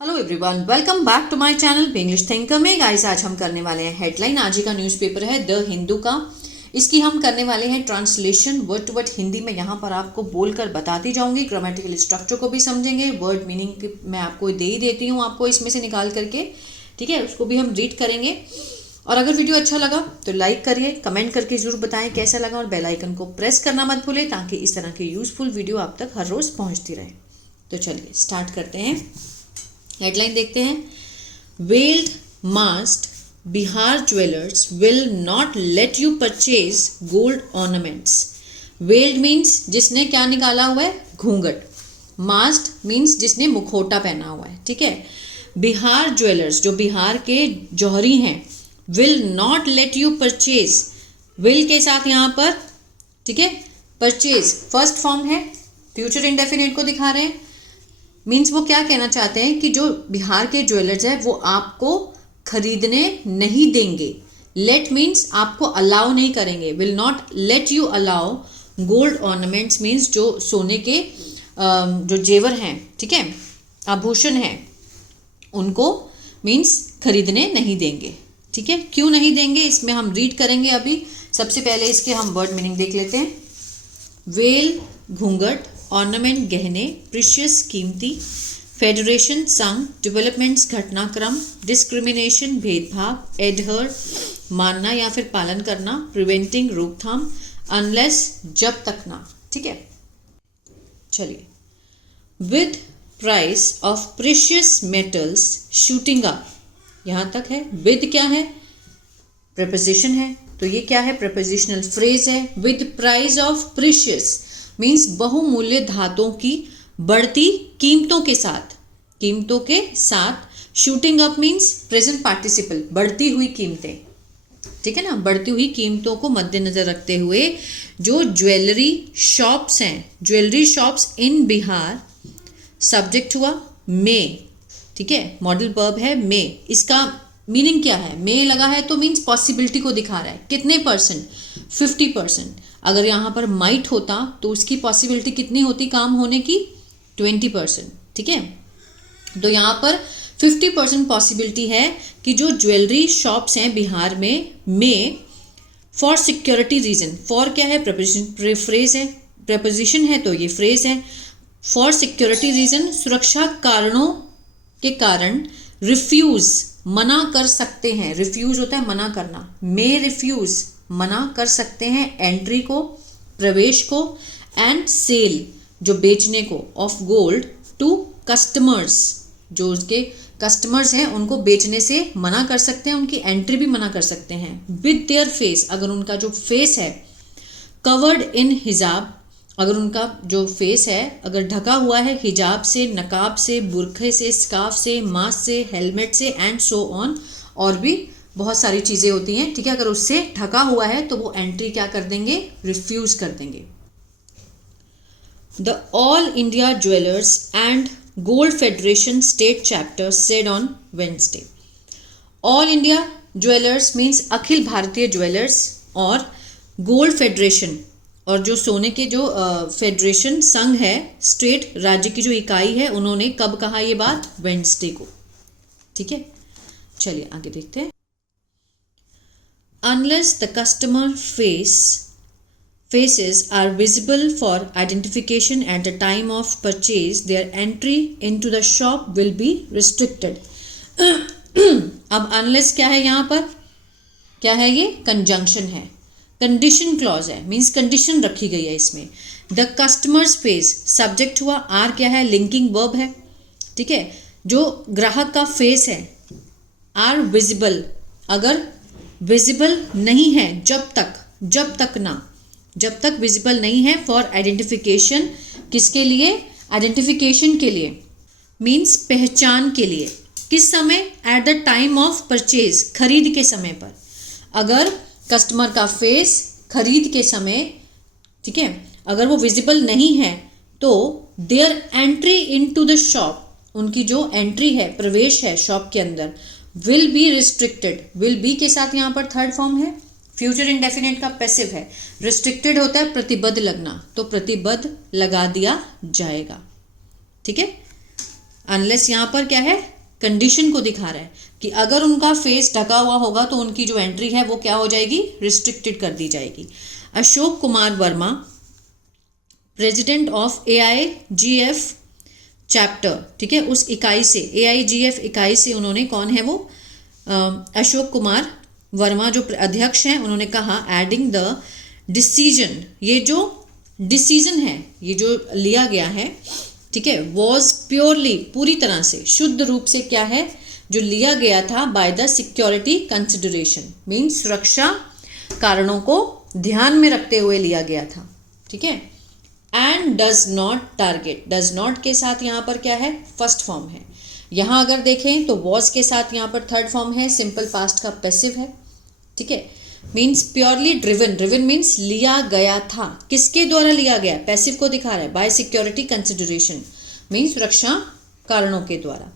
Hello everyone, welcome back to my channel English thinker में। Guys, आज हम करने वाले हैं हेडलाइन। आज ही का न्यूज़पेपर है द हिंदू का। इसकी हम करने वाले हैं translation word to word Hindi में। यहाँ पर आपको बोलकर बताती जाऊंगी, ग्रामेटिकल स्ट्रक्चर को भी समझेंगे, वर्ड मीनिंग मैं आपको दे ही देती हूँ आपको इसमें से निकाल करके, ठीक है। उसको भी हम रीड करेंगे। और अगर वीडियो अच्छा लगा तो लाइक करिए, कमेंट करके जरूर बताएं कैसा लगा, और बेल आइकन को प्रेस करना मत भूलें ताकि इस तरह की यूजफुल वीडियो आप तक हर रोज़ पहुँचती रहे। तो चलिए स्टार्ट करते हैं। हेडलाइन देखते हैं। Veiled masked Bihar jewellers will not let you purchase gold ornaments. Veiled means जिसने क्या निकाला हुआ है, घूंघट। मास्ट मीन्स जिसने मुखौटा पहना हुआ है, ठीक है। बिहार ज्वेलर्स जो बिहार के जौहरी हैं, will not let you purchase, will के साथ यहाँ पर, ठीक है, परचेज फर्स्ट फॉर्म है, फ्यूचर इंडेफिनिट को दिखा रहे हैं। मीन्स वो क्या कहना चाहते हैं कि जो बिहार के ज्वेलर्स हैं वो आपको खरीदने नहीं देंगे। लेट मीन्स आपको अलाउ नहीं करेंगे, will not let you allow gold ornaments means जो सोने के जो जेवर हैं, ठीक है, आभूषण हैं, उनको मीन्स खरीदने नहीं देंगे, ठीक है। क्यों नहीं देंगे इसमें हम रीड करेंगे अभी। सबसे पहले इसके हम वर्ड मीनिंग देख लेते हैं। वेल घूंघट, ऑर्नामेंट गहने, प्रीशियस कीमती, फेडरेशन संघ, डेवलपमेंट्स घटनाक्रम, डिस्क्रिमिनेशन भेदभाव, एडहर मानना या फिर पालन करना, प्रिवेंटिंग रोकथाम, अनलेस जब तक ना, ठीक है। चलिए, with price of precious metals shooting up, यहाँ तक है। विद क्या है, प्रपोजिशन है, तो ये क्या है, प्रपोजिशनल फ्रेज है। With price of precious means बहुमूल्य धातुओं की बढ़ती कीमतों के साथ, कीमतों के साथ। Shooting up means present participle, बढ़ती हुई कीमतें, ठीक है ना। बढ़ती हुई कीमतों को मद्देनजर रखते हुए जो ज्वेलरी शॉप्स हैं, ज्वेलरी शॉप्स इन बिहार, सब्जेक्ट हुआ मे, ठीक है, मॉडल वर्ब है मे। इसका मीनिंग क्या है, मे लगा है तो मीन्स पॉसिबिलिटी को दिखा रहा है। कितने परसेंट, 50%। अगर यहाँ पर माइट होता तो उसकी पॉसिबिलिटी कितनी होती काम होने की, 20%, ठीक है। तो यहाँ पर 50% पॉसिबिलिटी है कि जो ज्वेलरी शॉप्स हैं बिहार में फॉर सिक्योरिटी रीजन, फॉर क्या है, प्रपोजिशन फ्रेज है, प्रपोजिशन है तो ये फ्रेज है। फॉर सिक्योरिटी रीजन, सुरक्षा कारणों के कारण, रिफ्यूज मना कर सकते हैं। रिफ्यूज होता है मना करना, मे रिफ्यूज मना कर सकते हैं एंट्री को, प्रवेश को, एंड सेल जो बेचने को, ऑफ गोल्ड टू कस्टमर्स, जो उसके कस्टमर्स हैं उनको बेचने से मना कर सकते हैं, उनकी एंट्री भी मना कर सकते हैं। विद देयर फेस, अगर उनका जो फेस है, कवर्ड इन हिजाब, अगर उनका जो फेस है अगर ढका हुआ है हिजाब से, नकाब से, बुरखे से, स्कार्फ से, मास्क से, हेलमेट से, एंड सो ऑन, और भी बहुत सारी चीज़ें होती हैं, ठीक है। अगर उससे ढका हुआ है तो वो एंट्री क्या कर देंगे, रिफ्यूज कर देंगे। The all India jewellers and gold federation state chapter said on Wednesday. All India jewellers means अखिल भारतीय ज्वेलर्स, और गोल्ड फेडरेशन और जो सोने के जो फेडरेशन संघ है, स्टेट राज्य की जो इकाई है, उन्होंने कब कहा ये बात, वेडनेसडे को, ठीक है। चलिए आगे देखते हैं। Unless the customer faces are visible for identification at the time of purchase, their entry into the shop will be restricted. अब unless क्या है, यहाँ पर क्या है, ये कंजंक्शन है, कंडीशन क्लॉज है, मीन्स कंडीशन रखी गई है इसमें। द कस्टमर्स फेस, सब्जेक्ट हुआ, आर क्या है, लिंकिंग वर्ब है, ठीक है। जो ग्राहक का फेस है, आर विजिबल, अगर विजिबल नहीं है, जब तक ना, जब तक विजिबल नहीं है, फॉर आइडेंटिफिकेशन, किसके लिए, आइडेंटिफिकेशन के लिए, मीन्स पहचान के लिए। किस समय, at the time of purchase, खरीद के समय पर। अगर कस्टमर का फेस खरीद के समय, ठीक है, अगर वो विजिबल नहीं है तो there entry into the shop, उनकी जो एंट्री है, प्रवेश है शॉप के अंदर, will be restricted. Will be के साथ यहाँ पर थर्ड फॉर्म है, फ्यूचर इंडेफिनिट का पैसिव है। रिस्ट्रिक्टेड होता है प्रतिबद्ध लगना, तो प्रतिबद्ध लगा दिया जाएगा, ठीक है। अनलेस यहाँ पर क्या है, कंडीशन को दिखा रहा है कि अगर उनका फेस ढका हुआ होगा तो उनकी जो एंट्री है वो क्या हो जाएगी, रिस्ट्रिक्टेड कर दी जाएगी। Ashok Kumar Verma, president of AIGF chapter, ठीक है, उस इकाई से, AIGF इकाई से उन्होंने, कौन है वो, अशोक कुमार वर्मा जो अध्यक्ष हैं, उन्होंने कहा एडिंग द डिसीजन, ये जो डिसीजन है, ये जो लिया गया है, ठीक है, वॉज प्योरली, पूरी तरह से, शुद्ध रूप से क्या है, जो लिया गया था by the security consideration, means सुरक्षा कारणों को ध्यान में रखते हुए लिया गया था, ठीक है। And does not target, does not के साथ यहाँ पर क्या है, फर्स्ट फॉर्म है। यहाँ अगर देखें तो वॉज के साथ यहाँ पर थर्ड फॉर्म है, सिंपल पास्ट का पैसिव है, ठीक है। Means purely driven, driven means लिया गया था, किसके द्वारा लिया गया, पैसिव को दिखा रहा है, बाय सिक्योरिटी कंसिडरेशन मीन्स सुरक्षा कारणों के द्वारा।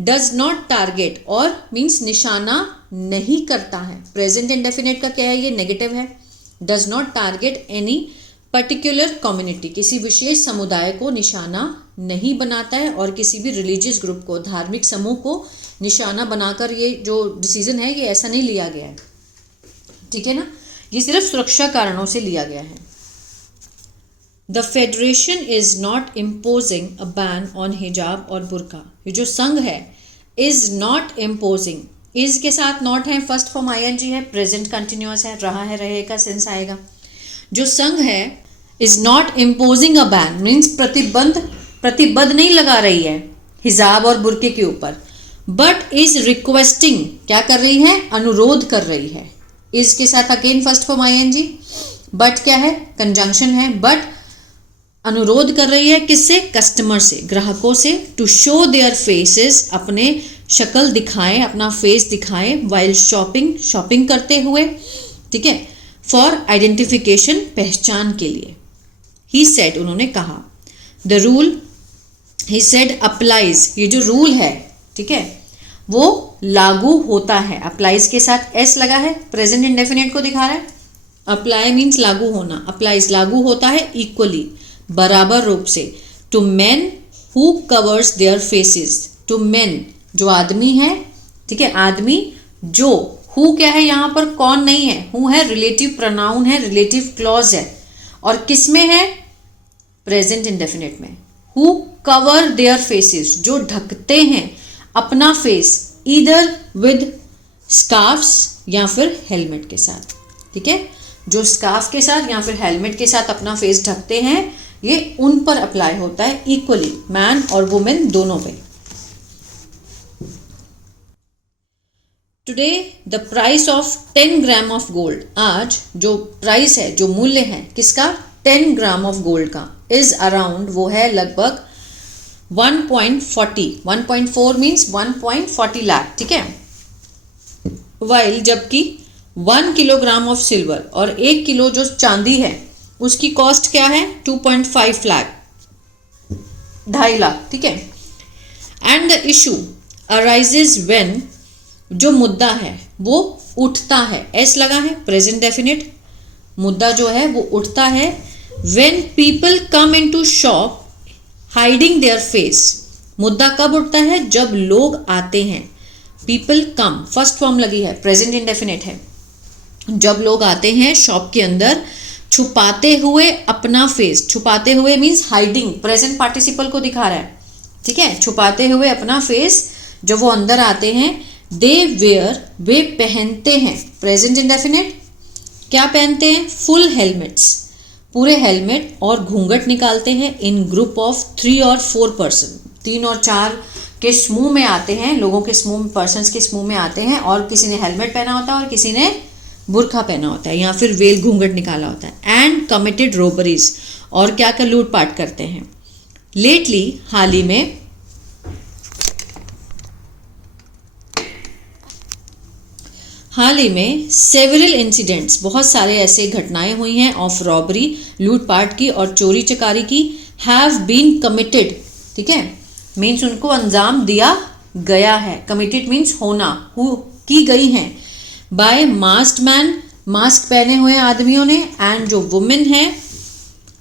डज नॉट टारगेट और मीन्स निशाना नहीं करता है, प्रेजेंट इंडेफिनिट का क्या है, ये नेगेटिव है। Does not target any particular community, किसी विशेष समुदाय को निशाना नहीं बनाता है, और किसी भी रिलीजियस ग्रुप को, धार्मिक समूह को निशाना बनाकर ये जो डिसीजन है ये ऐसा नहीं लिया गया है, ठीक है ना, ये सिर्फ सुरक्षा कारणों से लिया गया है। The federation is not imposing a ban on हिजाब और बुरका, ये जो संघ है इज नॉट इम्पोजिंग, इज के साथ नॉट है, फर्स्ट फॉर्म ING है, प्रेजेंट कंटिन्यूअस है, रहा है, रहेगा सेंस आएगा। जो संघ है is not imposing a ban means प्रतिबंध नहीं लगा रही है हिजाब और बुरके के ऊपर, बट इज रिक्वेस्टिंग, क्या कर रही है, अनुरोध कर रही है। इज के साथ again first form ING, but क्या है, कंजंक्शन है, बट अनुरोध कर रही है किससे, कस्टमर से, ग्राहकों से, टू शो देयर फेसेस, अपने शक्ल दिखाएं, अपना फेस दिखाएं, वाइल शॉपिंग, शॉपिंग करते हुए, ठीक है, फॉर आइडेंटिफिकेशन, पहचान के लिए। ही सेड, उन्होंने कहा, the rule, he said applies, ये जो रूल है, ठीक है, वो लागू होता है, अप्लाइज के साथ S लगा है, प्रेजेंट इंडेफिनिट को दिखा रहा है, अप्लाई मीन्स लागू होना, अप्लाइज लागू होता है, इक्वली, बराबर रूप से, two men who covers their faces, two men जो आदमी है, ठीक है, आदमी जो, हु क्या है यहाँ पर, कौन नहीं है, हु है रिलेटिव प्रोनाउन है, रिलेटिव क्लॉज है, और किस में है, प्रेजेंट इंडेफिनिट में। हु कवर देयर फेसेस, जो ढकते हैं अपना फेस, ईदर विद स्कार्फ्स या फिर हेलमेट के साथ, ठीक है, जो स्कार्फ के साथ या फिर हेलमेट के साथ अपना फेस ढकते हैं, ये उन पर अप्लाई होता है इक्वली, मैन और वुमेन दोनों पे। Today the price of 10 gram of gold, आज जो प्राइस है, जो मूल्य है किसका, 10 ग्राम ऑफ गोल्ड का, इज अराउंड, वो है लगभग 1.40, 1.4 मीन्स 1.40 लाख, ठीक है। वाइल, जबकि 1 किलोग्राम ऑफ सिल्वर, और 1 किलो जो चांदी है उसकी कॉस्ट क्या है, 2.5 लाख, 2.5 लाख, ठीक है। And the issue arises when, जो मुद्दा है वो उठता है, S लगा है, प्रेजेंट डेफिनेट, मुद्दा जो है वो उठता है, when people come into shop hiding their face, मुद्दा कब उठता है, जब लोग आते हैं, पीपल कम, फर्स्ट फॉर्म लगी है, प्रेजेंट इंडेफिनिट है, जब लोग आते हैं शॉप के अंदर, छुपाते हुए अपना फेस, छुपाते हुए मीन्स हाइडिंग, प्रेजेंट पार्टिसिपल को दिखा रहा है, ठीक है, छुपाते हुए अपना फेस, जब वो अंदर आते हैं, दे वेयर, वे पहनते हैं, प्रेजेंट इंडेफिनिट, क्या पहनते हैं, फुल हेलमेट्स, पूरे हेलमेट, और घूंघट निकालते हैं, इन ग्रुप ऑफ 3 और 4 पर्सन, 3 और 4 के समूह में आते हैं, लोगों के समूह, पर्सन्स के समूह में आते हैं, और किसी ने हेलमेट पहना होता है और किसी ने बुरखा पहना होता है या फिर वेल, घूंघट निकाला होता है। एंड कमिटेड रोबरीज, और क्या कर लूटपाट करते हैं। लेटली, हाल ही में, सेवरल इंसिडेंट्स, बहुत सारे ऐसे घटनाएं हुई हैं, ऑफ रॉबरी, लूटपाट की और चोरी चकारी की, हैव बीन कमिटेड, ठीक है, मीन्स उनको अंजाम दिया गया है, कमिटेड मीन्स होना, की गई हैं, बाय मास्क्ड मैन, मास्क पहने हुए आदमियों ने, एंड जो वुमेन है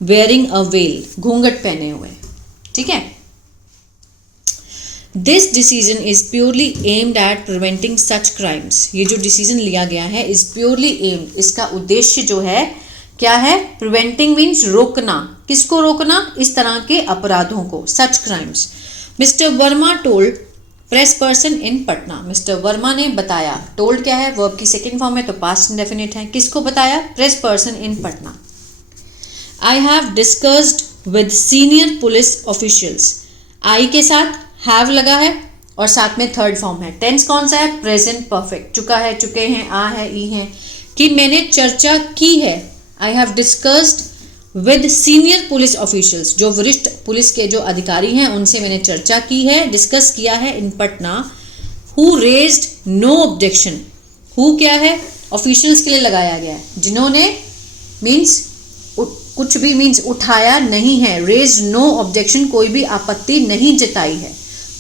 वेयरिंग अ वेल, घूंघट पहने हुए, ठीक है। This decision is purely aimed at preventing such crimes. ये जो डिसीजन लिया गया है इज प्योरली एम्ड, इसका उद्देश्य जो है क्या है? प्रिवेंटिंग मीन्स रोकना। किसको रोकना? इस तरह के अपराधों को, such crimes. Mister Verma told press person in Patna. Mister Verma ने बताया, टोल्ड क्या है? वर्ब की सेकेंड फॉर्म है तो पास्ट इंडेफिनिट है। किसको बताया? Press person in Patna. I have discussed with senior police officials. I के साथ हैव लगा है और साथ में थर्ड फॉर्म है। टेंस कौन सा है? Present perfect. चुका है, चुके हैं, आ है, ई है। कि मैंने चर्चा की है। आई have discussed with senior police officials, जो वरिष्ठ पुलिस के जो अधिकारी हैं उनसे मैंने चर्चा की है, डिस्कस किया है in Patna. Who raised no objection. Who क्या है? ऑफिशियल्स के लिए लगाया गया है। जिन्होंने मीन्स कुछ भी मीन्स उठाया नहीं है। रेज नो ऑब्जेक्शन, कोई भी आपत्ति नहीं जताई है,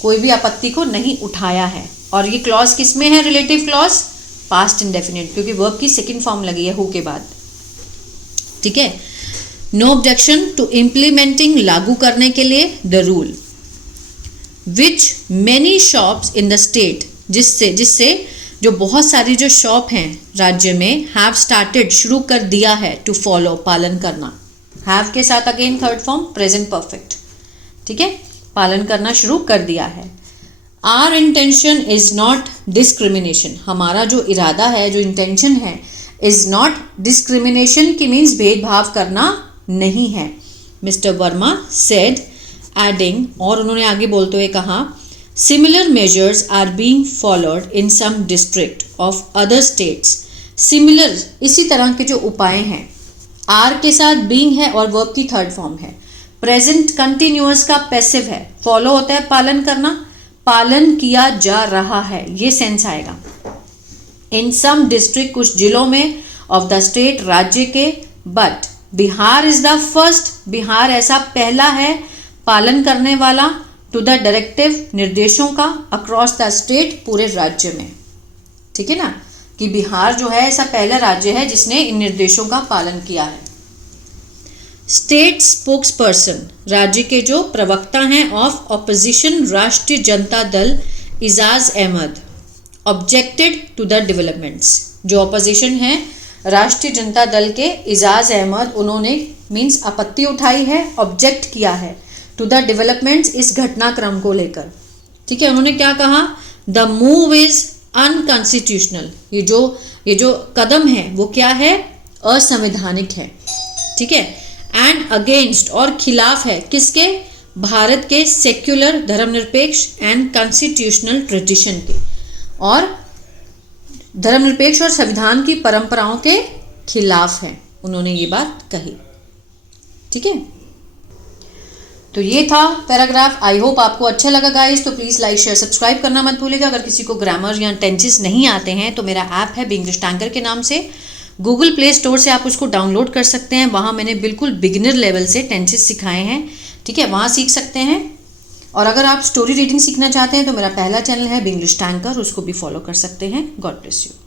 कोई भी आपत्ति को नहीं उठाया है। और ये क्लॉज किस में है? रिलेटिव क्लॉज, पास्ट इंडेफिनिट, क्योंकि वर्ब की सेकंड फॉर्म लगी है हु के बाद। ठीक है। नो ऑब्जेक्शन टू इम्प्लीमेंटिंग, लागू करने के लिए, the rule. Which many shops in the state, जिससे जो बहुत सारी जो शॉप हैं राज्य में, हैव स्टार्टेड, शुरू कर दिया है, टू फॉलो, पालन करना। हैव के साथ again third form present perfect. ठीक है, पालन करना शुरू कर दिया है। Our intention is not discrimination, हमारा जो इरादा है, जो इंटेंशन है, इज नॉट डिस्क्रिमिनेशन की मीन्स भेदभाव करना नहीं है। मिस्टर वर्मा सेड एडिंग, और उन्होंने आगे बोलते हुए कहा, similar measures are being followed in some district of other states. Similar, इसी तरह के जो उपाय हैं, आर के साथ बीइंग है और वर्ब की थर्ड फॉर्म है। प्रेजेंट कंटिन्यूअस का पैसिव है। फॉलो होता है पालन करना, पालन किया जा रहा है, ये सेंस आएगा। इन सम डिस्ट्रिक्ट, कुछ जिलों में, ऑफ द स्टेट, राज्य के, but Bihar is the first, Bihar ऐसा पहला है पालन करने वाला, टू द डायरेक्टिव, निर्देशों का, अक्रॉस द स्टेट, पूरे राज्य में। ठीक है ना, कि बिहार जो है ऐसा पहला राज्य है जिसने इन निर्देशों का पालन किया है। स्टेट स्पोक्स पर्सन, राज्य के जो प्रवक्ता हैं, of opposition, Rashtriya Janata Dal, Ijaz Ahmad, objected to the developments, जो ऑपोजिशन है राष्ट्रीय जनता दल के इजाज अहमद, उन्होंने मीन्स आपत्ति उठाई है, ऑब्जेक्ट किया है, टू द डेवलपमेंट्स, इस घटनाक्रम को लेकर। ठीक है, उन्होंने क्या कहा? द मूव इज अनकॉन्स्टिट्यूशनल, ये जो कदम है वो क्या है? असंवैधानिक है। ठीक है, एंड अगेंस्ट, और खिलाफ है, किसके? भारत के सेक्युलर, धर्मनिरपेक्ष, एंड कॉन्स्टिट्यूशनल ट्रेडिशन के, और धर्मनिरपेक्ष और संविधान की परंपराओं के खिलाफ है, उन्होंने ये बात कही। ठीक है, तो ये था पैराग्राफ। आई होप आपको अच्छा लगा गाइस, तो प्लीज़ लाइक, शेयर, सब्सक्राइब करना मत भूलिएगा। अगर किसी को ग्रामर या टेंसेस नहीं आते हैं तो मेरा ऐप है बिंग्लिश टैंकर के नाम से, गूगल प्ले स्टोर से आप उसको डाउनलोड कर सकते हैं। वहाँ मैंने बिल्कुल बिगिनर लेवल से टेंसेस सिखाए हैं। ठीक है, वहाँ सीख सकते हैं। और अगर आप स्टोरी रीडिंग सीखना चाहते हैं तो मेरा पहला चैनल है बिंग्लिश टैंकर, उसको भी फॉलो कर सकते हैं। God bless you.